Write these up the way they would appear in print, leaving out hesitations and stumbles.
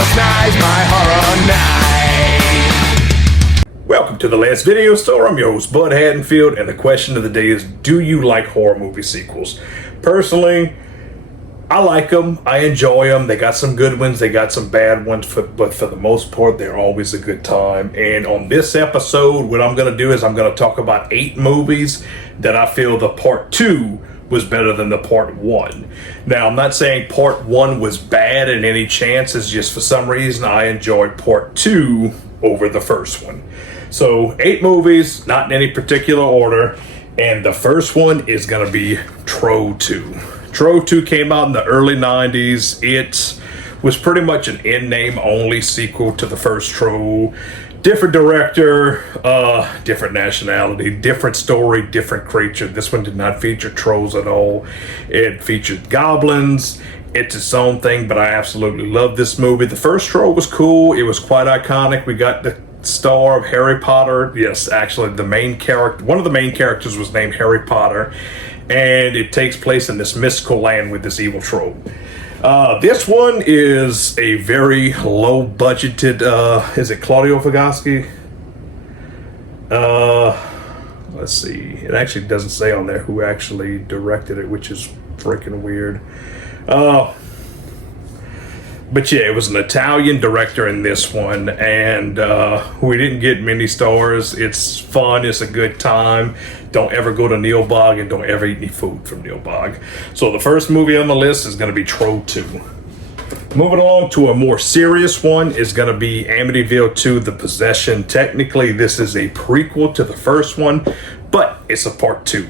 Last night's my horror night. Welcome to the last video store. I'm your host, Bud Haddonfield, and the question of the day is, do you like horror movie sequels? Personally, I like them. I enjoy them. They got some good ones. They got some bad ones, but for the most part, they're always a good time. And on this episode, what I'm going to do is I'm going to talk about 8 movies that I feel the part 2 was better than the part 1. Now, I'm not saying part 1 was bad in any chance. It's just for some reason I enjoyed part 2 over the first one. So 8 movies, not in any particular order. And the first one is going to be Troll 2. Troll 2 came out in the early 90s. It was pretty much an in-name only sequel to the first Troll. Different director, different nationality, different story, different creature. This one did not feature trolls at all. It featured goblins. It's its own thing, but I absolutely love this movie. The first Troll was cool. It was quite iconic. We got the star of Harry Potter. Yes, actually, the main character, one of the main characters was named Harry Potter. And it takes place in this mystical land with this evil troll. This one is a very low budgeted, is it Claudio Fagoschi? Let's see. It actually doesn't say on there who actually directed it, which is freaking weird. But yeah, it was an Italian director in this one, and we didn't get many stars. It's fun, it's a good time. Don't ever go to Neil Bog, and don't ever eat any food from Neil Bog. So the first movie on the list is going to be Troll 2. Moving along to a more serious one is going to be Amityville 2, The Possession. Technically, this is a prequel to the first one, but it's a part 2.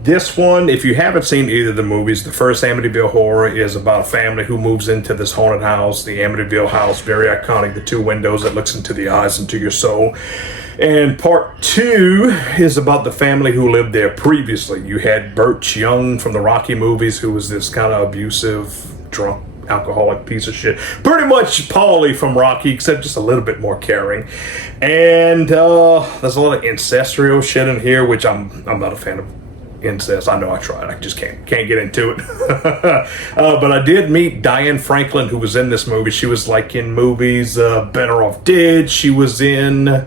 This one, if you haven't seen either of the movies, the first Amityville Horror is about a family who moves into this haunted house, the Amityville house, very iconic, the 2 windows that looks into the eyes, into your soul. And part 2 is about the family who lived there previously. You had Burt Young from the Rocky movies, who was this kind of abusive, drunk, alcoholic piece of shit. Pretty much Paulie from Rocky, except just a little bit more caring. And there's a lot of ancestral shit in here, which I'm not a fan of. Incest. I know I tried. I just can't get into it. But I did meet Diane Franklin, who was in this movie. She was like in movies Better Off Dead. She was in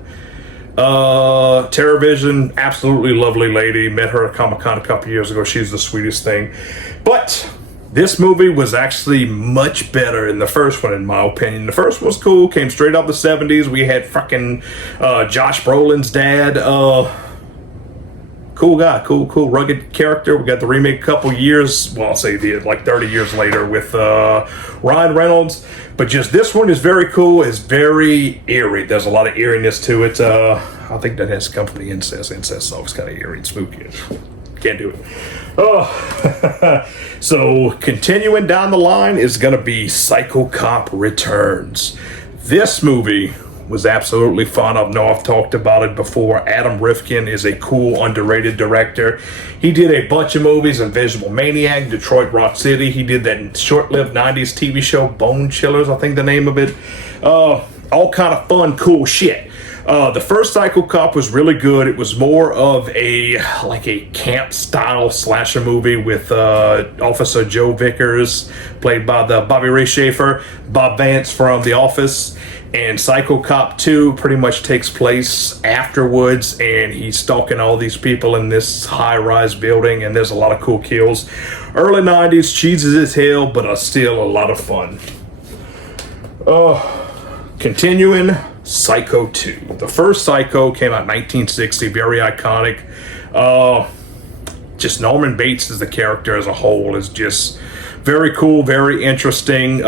TerrorVision. Absolutely lovely lady. Met her at Comic-Con a couple years ago. She's the sweetest thing. But this movie was actually much better than the first one, in my opinion. The first one was cool. Came straight out of the 70s. We had fucking Josh Brolin's dad. Cool guy, cool, rugged character. We got the remake a couple years, well, I'll say like 30 years later with Ryan Reynolds. But just this one is very cool. It's very eerie. There's a lot of eeriness to it. I think that has to come from the incest. Incest is always kind of eerie and spooky. Can't do it. Oh, so continuing down the line is going to be Psycho Cop Returns. This movie was absolutely fun. I know I've talked about it before. Adam Rifkin is a cool, underrated director. He did a bunch of movies: Invisible Maniac, Detroit Rock City. He did that short-lived 90s TV show, Bone Chillers, I think the name of it. All kind of fun, cool shit. The first Psycho Cop was really good. It was more of a camp-style slasher movie with Officer Joe Vickers, played by the Bobby Ray Schaefer, Bob Vance from The Office. And Psycho Cop 2 pretty much takes place afterwards, and he's stalking all these people in this high-rise building, and there's a lot of cool kills. Early 90s, cheesy as hell, but still a lot of fun. Continuing, Psycho 2. The first Psycho came out in 1960, very iconic. Just Norman Bates as the character as a whole is just very cool, very interesting.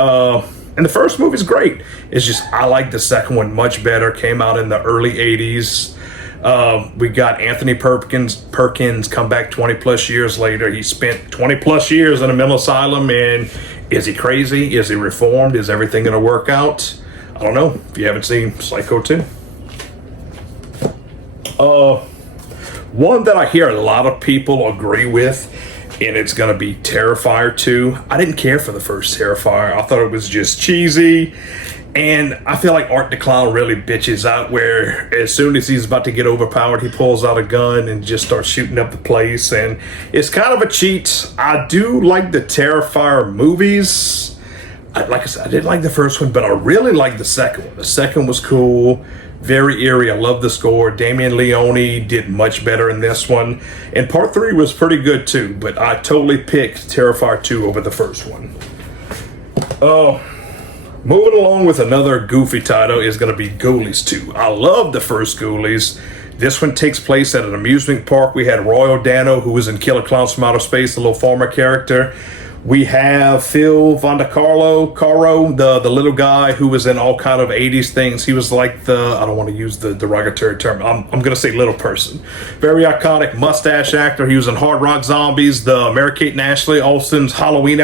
And the first movie's great. It's just, I like the second one much better. Came out in the early 80s. We got Anthony Perkins come back 20 plus years later. He spent 20 plus years in a mental asylum, and is he crazy? Is he reformed? Is everything going to work out? I don't know. If you haven't seen Psycho 2. One that I hear a lot of people agree with, and it's going to be Terrifier 2. I didn't care for the first Terrifier. I thought it was just cheesy. And I feel like Art the Clown really bitches out, where as soon as he's about to get overpowered, he pulls out a gun and just starts shooting up the place. And it's kind of a cheat. I do like the Terrifier movies. like I said, I didn't like the first one, but I really liked the second one. The second was cool, very eerie. I love the score. Damien Leone did much better in this one. And part 3 was pretty good too, but I totally picked Terrifier 2 over the first one. Moving along with another goofy title is going to be Ghoulies 2. I love the first Ghoulies. This one takes place at an amusement park. We had Royal Dano, who was in Killer Clowns from Outer Space, the little farmer character. We have Phil Caro, the little guy who was in all kind of 80s things. He was like I don't want to use the derogatory term. I'm going to say little person. Very iconic mustache actor. He was in Hard Rock Zombies, the Mary-Kate and Ashley Olsen's Halloween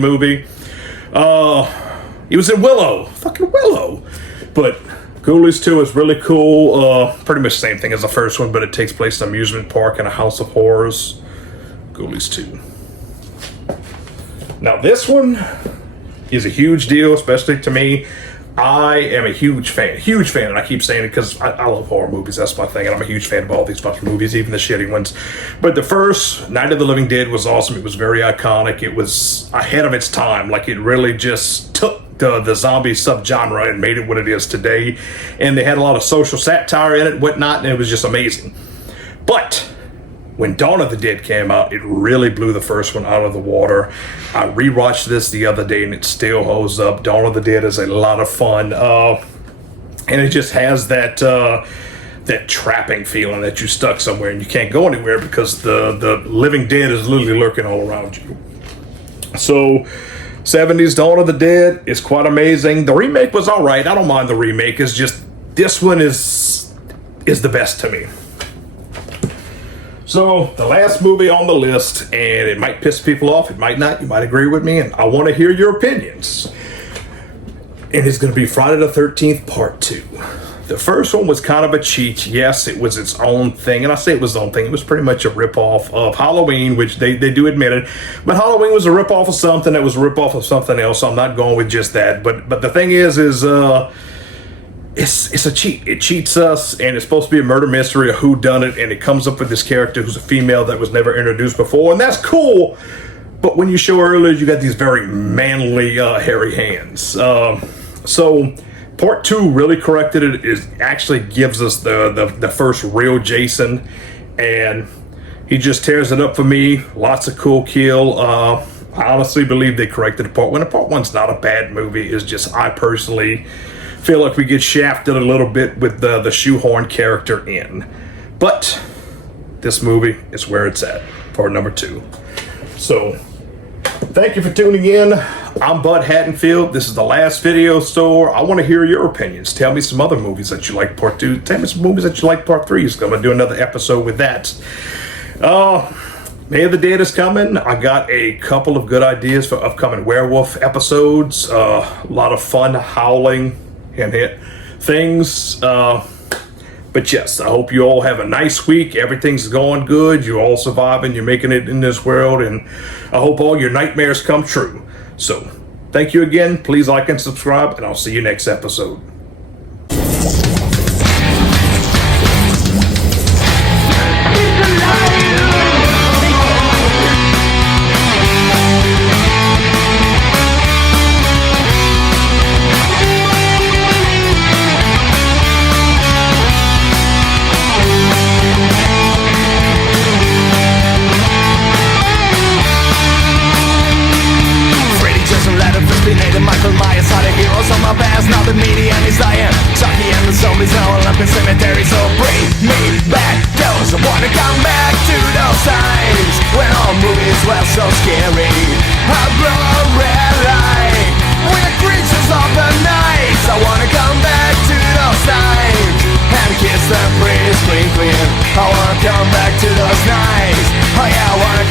movie. He was in Willow. Fucking Willow. But Ghoulies 2 is really cool. Pretty much the same thing as the first one, but it takes place in an amusement park and a house of horrors. Ghoulies 2. Now this one is a huge deal, especially to me. I am a huge fan, and I keep saying it because I love horror movies. That's my thing, and I'm a huge fan of all these fucking movies, even the shitty ones. But the first, Night of the Living Dead, was awesome. It was very iconic. It was ahead of its time. Like, it really just took the zombie subgenre and made it what it is today. And they had a lot of social satire in it and whatnot, and it was just amazing. But when Dawn of the Dead came out, it really blew the first one out of the water. I rewatched this the other day, and it still holds up. Dawn of the Dead is a lot of fun, and it just has that trapping feeling that you're stuck somewhere and you can't go anywhere because the living dead is literally lurking all around you. So, 70s Dawn of the Dead is quite amazing. The remake was all right. I don't mind the remake. It's just this one is the best to me. So, the last movie on the list, and it might piss people off, it might not, you might agree with me, and I want to hear your opinions. And it's going to be Friday the 13th Part 2. The first one was kind of a cheat. Yes, it was its own thing, and I say it was its own thing. It was pretty much a ripoff of Halloween, which they do admit it. But Halloween was a ripoff of something that was a ripoff of something else, so I'm not going with just that. But the thing is it's a cheat. It cheats us, and it's supposed to be a murder mystery, a whodunit, and it comes up with this character who's a female that was never introduced before, and that's cool. But when you show earlier, you got these very manly, hairy hands. So Part 2 really corrected it. It actually gives us the first real Jason, and he just tears it up for me. Lots of cool kill. I honestly believe they corrected Part 1. And Part 1's not a bad movie. It's just, I personally feel like we get shafted a little bit with the shoehorn character in. But this movie is where it's at, Part number 2. So, thank you for tuning in. I'm Bud Haddonfield. This is the last video store. I want to hear your opinions. Tell me some other movies that you like Part 2. Tell me some movies that you like Part 3. So I'm going to do another episode with that. May of the Dead is coming. I got a couple of good ideas for upcoming werewolf episodes. A lot of fun howling and hit things. But yes, I hope you all have a nice week. Everything's going good. You're all surviving. You're making it in this world. And I hope all your nightmares come true. So, thank you again. Please like and subscribe. And I'll see you next episode. Now the media is dying, Chucky and the zombies all up in cemetery. So bring me back those. I wanna come back to those times when all movies were so scary. I blow a red light, we're creatures of the night. I wanna come back to those times and kiss the breeze clean clean. I wanna come back to those nights. Oh yeah, I wanna